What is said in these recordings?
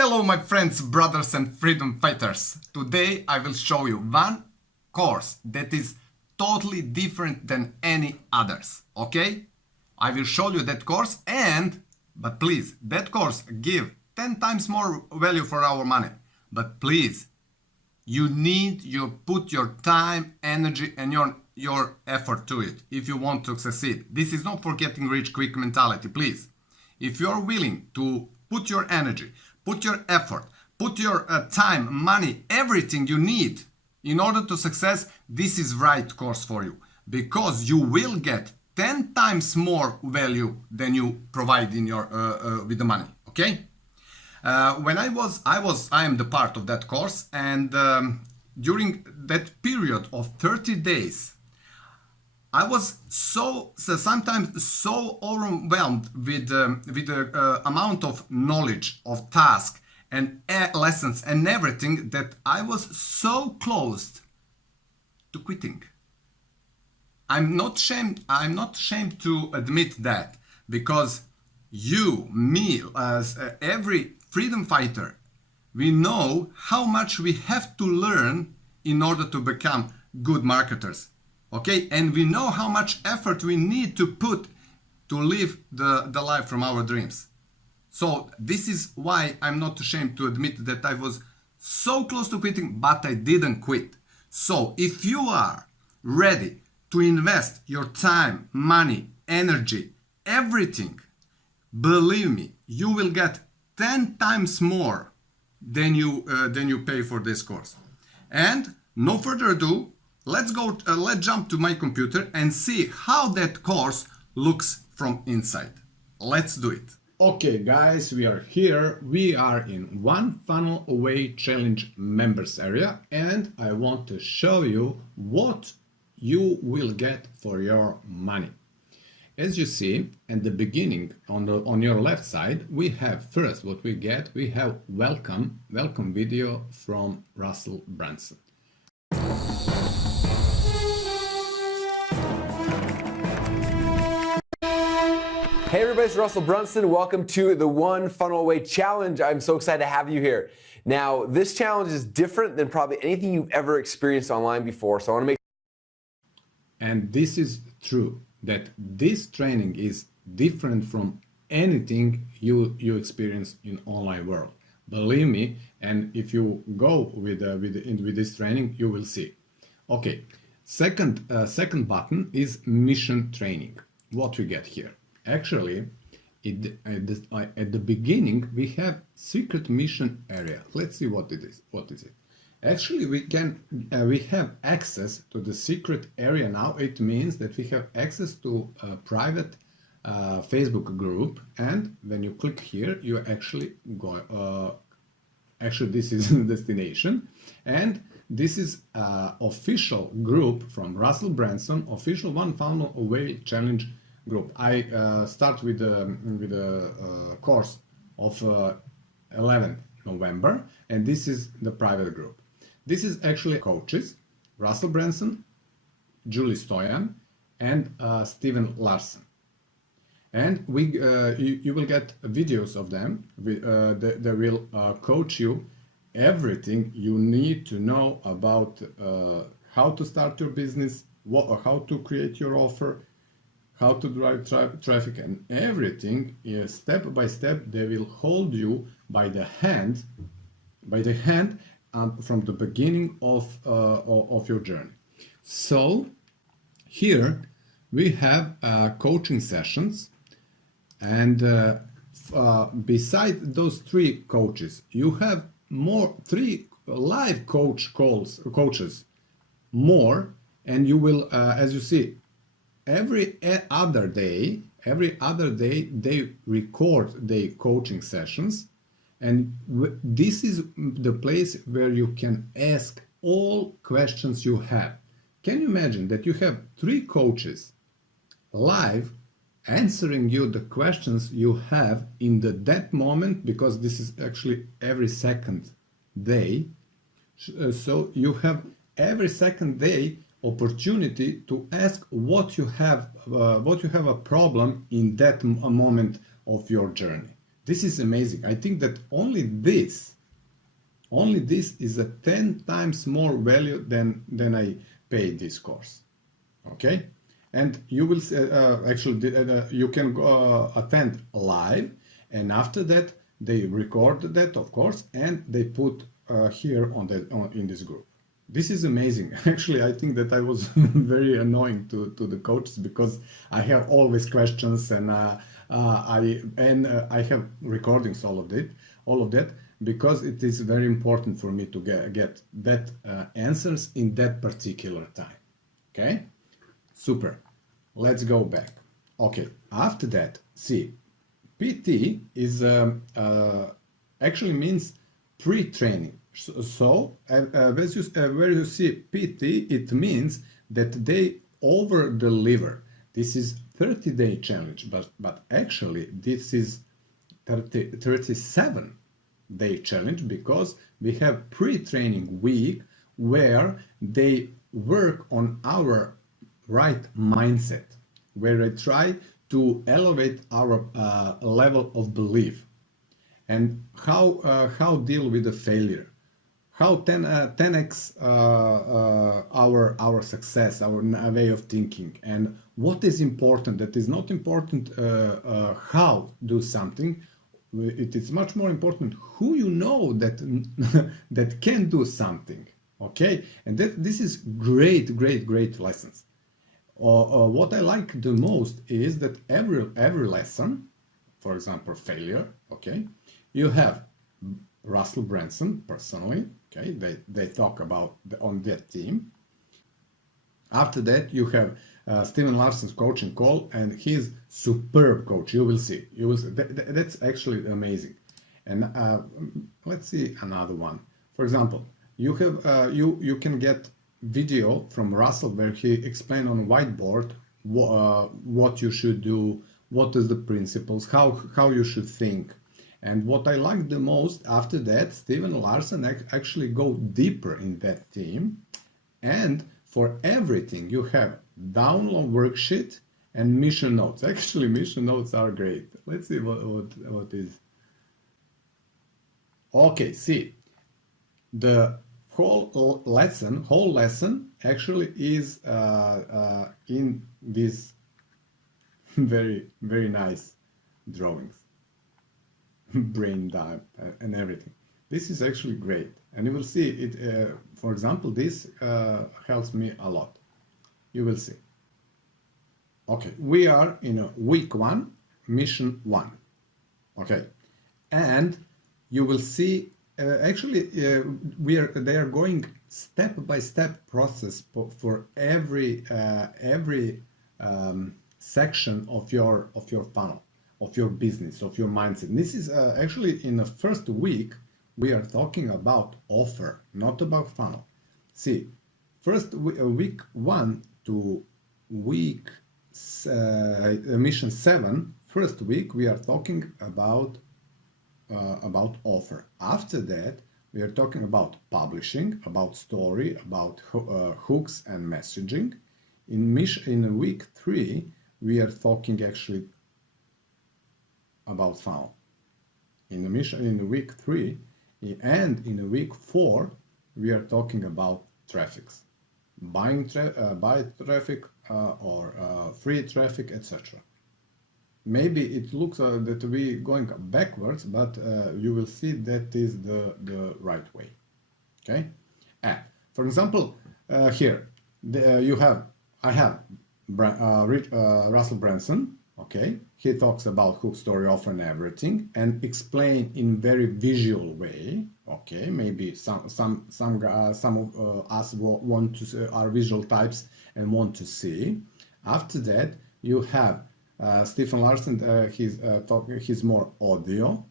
Hello my friends, brothers and freedom fighters. Today I will show you one course that is totally different than any others, okay? I will show you that course but please, that course give 10 times more value for our money. But please, you put your time, energy and your effort to it if you want to succeed. This is not for getting rich quick mentality, please. If you're willing to put your energy, put your effort, put your time, money, everything you need in order to success, this is right course for you, because you will get 10 times more value than you provide in your with the money. Okay? When I am the part of that course, and during that period of 30 days, I was sometimes so overwhelmed with the amount of knowledge, of tasks and lessons and everything, that I was so close to quitting. I'm not ashamed to admit that, because you, me, as every freedom fighter, we know how much we have to learn in order to become good marketers. Okay, and we know how much effort we need to put to live the life from our dreams. So this is why I'm not ashamed to admit that I was so close to quitting, but I didn't quit. So if you are ready to invest your time, money, energy, everything, believe me, you will get 10 times more than you pay for this course. And no further ado, let's jump to my computer and see how that course looks from inside. Let's do it. Okay guys, we are here. We are in One Funnel Away Challenge members area, and I want to show you what you will get for your money. As you see at the beginning, on your left side, we have first what we get. We have welcome video from Russell Brunson. Hey everybody, it's Russell Brunson. Welcome to the One Funnel Away Challenge. I'm so excited to have you here. Now, this challenge is different than probably anything you've ever experienced online before, so I want to make. And this is true, that this training is different from anything you experience in online world. Believe me, and if you go with this training, you will see. Okay, second button is mission training. What we get here? Actually, at the beginning, we have secret mission area. Let's see what it is. What is it? Actually, we have access to the secret area now. It means that we have access to a private Facebook group, and when you click here, you actually go. Actually, this is the destination, and this is official group from Russell Brunson, official One Funnel Away Challenge group. I start with a course of 11th November, and this is the private group. This is actually coaches, Russell Brunson, Julie Stoyan, and Steven Larson. And you will get videos of them. They will coach you everything you need to know about how to start your business, how to create your offer, how to drive traffic, and everything. Step by step, they will hold you by the hand from the beginning of your journey. So here we have coaching sessions, and beside those 3 coaches, you have 3 live coaches more, and you will, as you see, every other day they record their coaching sessions, and this is the place where you can ask all questions you have. Can you imagine that you have 3 coaches live answering you the questions you have in that moment, because this is actually every second day. So you have every second day opportunity to ask what you have a problem in that moment of your journey. This is amazing. I think that only this is a 10 times more value than I paid this course. Okay, and you will you can attend live, and after that they record that, of course, and they put here in this group. This is amazing. Actually, I think that I was very annoying to the coaches, because I have always questions, and I have recordings all of that, because it is very important for me to get that answers in that particular time. Okay, super. Let's go back. Okay, after that, see, PT is actually means pre-training. So where you see PT, it means that they over-deliver. This is 30-day challenge, but actually this is 37-day challenge, because we have pre-training week where they work on our right mindset, where I try to elevate our level of belief, and how deal with the failure, how 10x our success, our way of thinking, and what is important. That is not important how do something. It is much more important who you know that that can do something. Okay, and this is great lessons. What I like the most is that every lesson, for example, failure. Okay, you have Russell Brunson personally. Okay, they talk about on that team. After that, you have Steven Larson's coaching call, and he's superb coach. You will see. That's actually amazing. And let's see another one. For example, you have you can get video from Russell where he explained on whiteboard what you should do, what is the principles, how you should think. And what I like the most, after that, Steven Larson actually go deeper in that theme. And for everything, you have download worksheet and mission notes. Actually, mission notes are great. Let's see what is. Okay, see, the whole lesson actually is in these very nice drawings. Brain dive and everything. This is actually great, and you will see it. For example, this helps me a lot. You will see. Okay, we are in a week 1, mission 1. Okay, and you will see. Actually, they are going step by step process for every section of your funnel, of your business, of your mindset. This is actually in the first week we are talking about offer, not about funnel. See, first week 1 to week mission 7, first week we are talking about offer. After that, we are talking about publishing, about story, about hooks and messaging. In week 3, we are talking actually about funnel. In week 3 and in week 4, we are talking about traffics, buy traffic or free traffic, etc. Maybe it looks that we going backwards, but you will see that is the right way. Okay. For example, here I have Russell Brunson. Okay, he talks about hook, story, offer, and everything, and explain in very visual way. Okay, maybe some of us want to see, are visual types and want to see. After that, you have Stephen Larson. He's more audio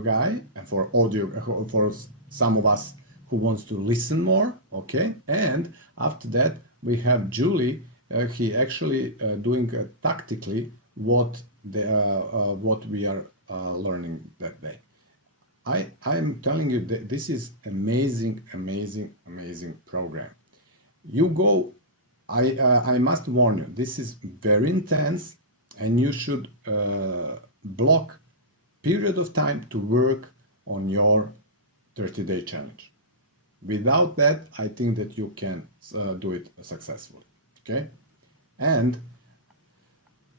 guy, and for some of us who wants to listen more. Okay, and after that we have Julie. He actually doing tactically what we are learning that day. I'm telling you that this is amazing program. You go. I must warn you. This is very intense, and you should block period of time to work on your 30-day challenge. Without that, I think that you can do it successfully. Okay, and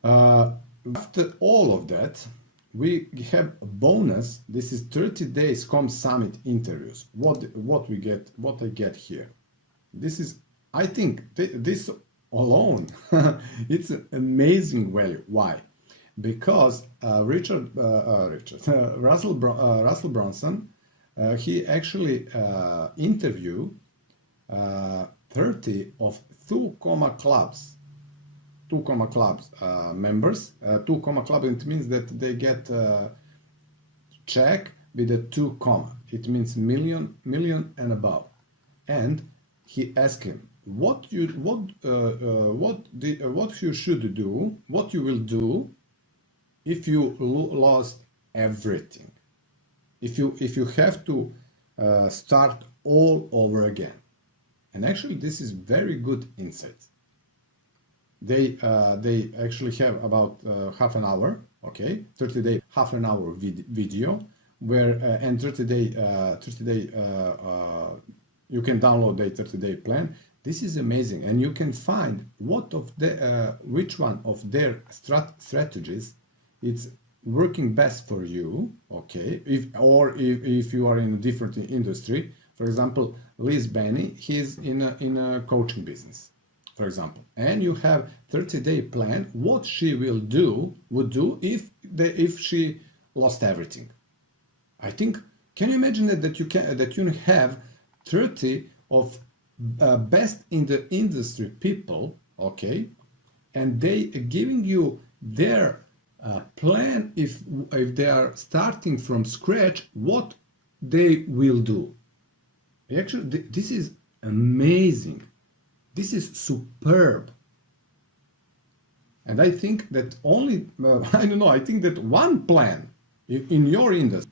after all of that, we have a bonus. This is 30 days Com Summit interviews. What I get here. This is, I think, this alone, it's an amazing value. Why? Because Russell Brunson, he actually interviewed 30 of 2 clubs members. 2 club, it means that they get check with a 2 comma. It means million and above. And he asked him, what you should do, what you will do if you lost everything, if you have to start all over again. And actually, this is very good insight. They actually have about half an hour, okay, 30-day, half an hour video, where and 30-day you can download a 30-day plan. This is amazing, and you can find which one of their strategies it's working best for you, okay? If you are in a different industry, for example, Liz Benny, he's in a coaching business, for example, and you have 30-day plan. What she would do if she lost everything. I think. Can you imagine that you have 30 of best in the industry people, okay, and they are giving you their plan if they are starting from scratch, what they will do. Actually, this is amazing. This is superb. And I think that only, I don't know, I think that one plan in your industry,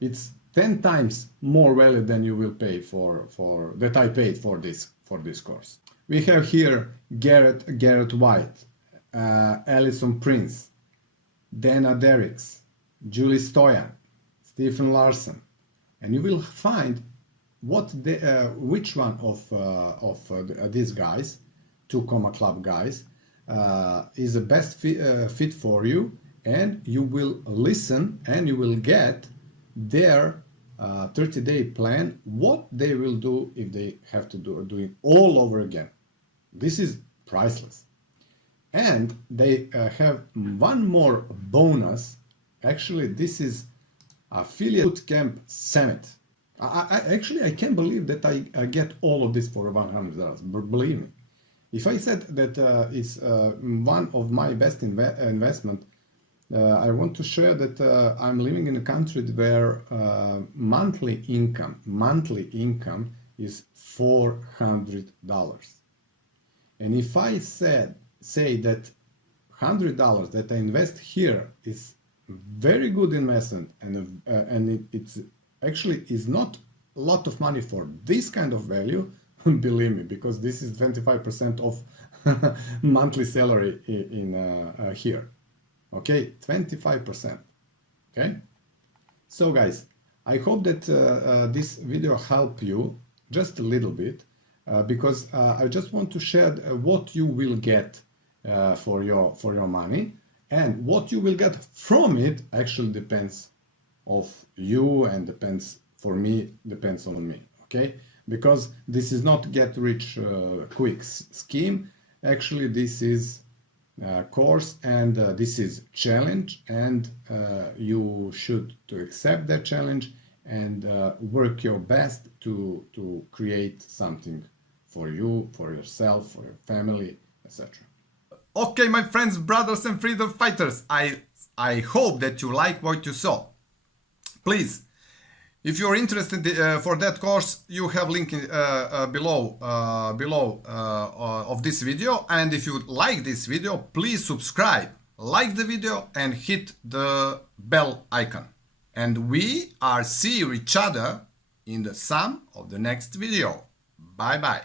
it's 10 times more value than you will pay for that I paid for this course. We have here Garrett White, Alison Prince, Dana Derricks, Julie Stoyan, Stephen Larson, and you will find which one of these guys, 2 club guys, is the best fit for you, and you will listen and you will get their 30-day plan, what they will do if they have to do it all over again. This is priceless. And they have one more bonus. Actually, this is Affiliate Bootcamp Summit. I can't believe that I get all of this for $100. Believe me. If I said that it's one of my best investment, I want to share that I'm living in a country where monthly income is $400. And if I say that $100 that I invest here is very good investment, and it's actually is not a lot of money for this kind of value, believe me, because this is 25% of monthly salary in here. Okay, 25%. Okay, so guys, I hope that this video helped you just a little bit, because I just want to share what you will get for your money, and what you will get from it actually depends of you, and depends on me. Okay, because this is not get rich quick scheme. Actually, this is course, and this is challenge, and you should to accept that challenge and work your best to create something for you, for yourself, for your family, etc. Okay, my friends, brothers and freedom fighters, I hope that you like what you saw. Please, if you're interested for that course, you have link below of this video. And if you like this video, please subscribe, like the video, and hit the bell icon. And we are see each other in the some of the next video. Bye bye.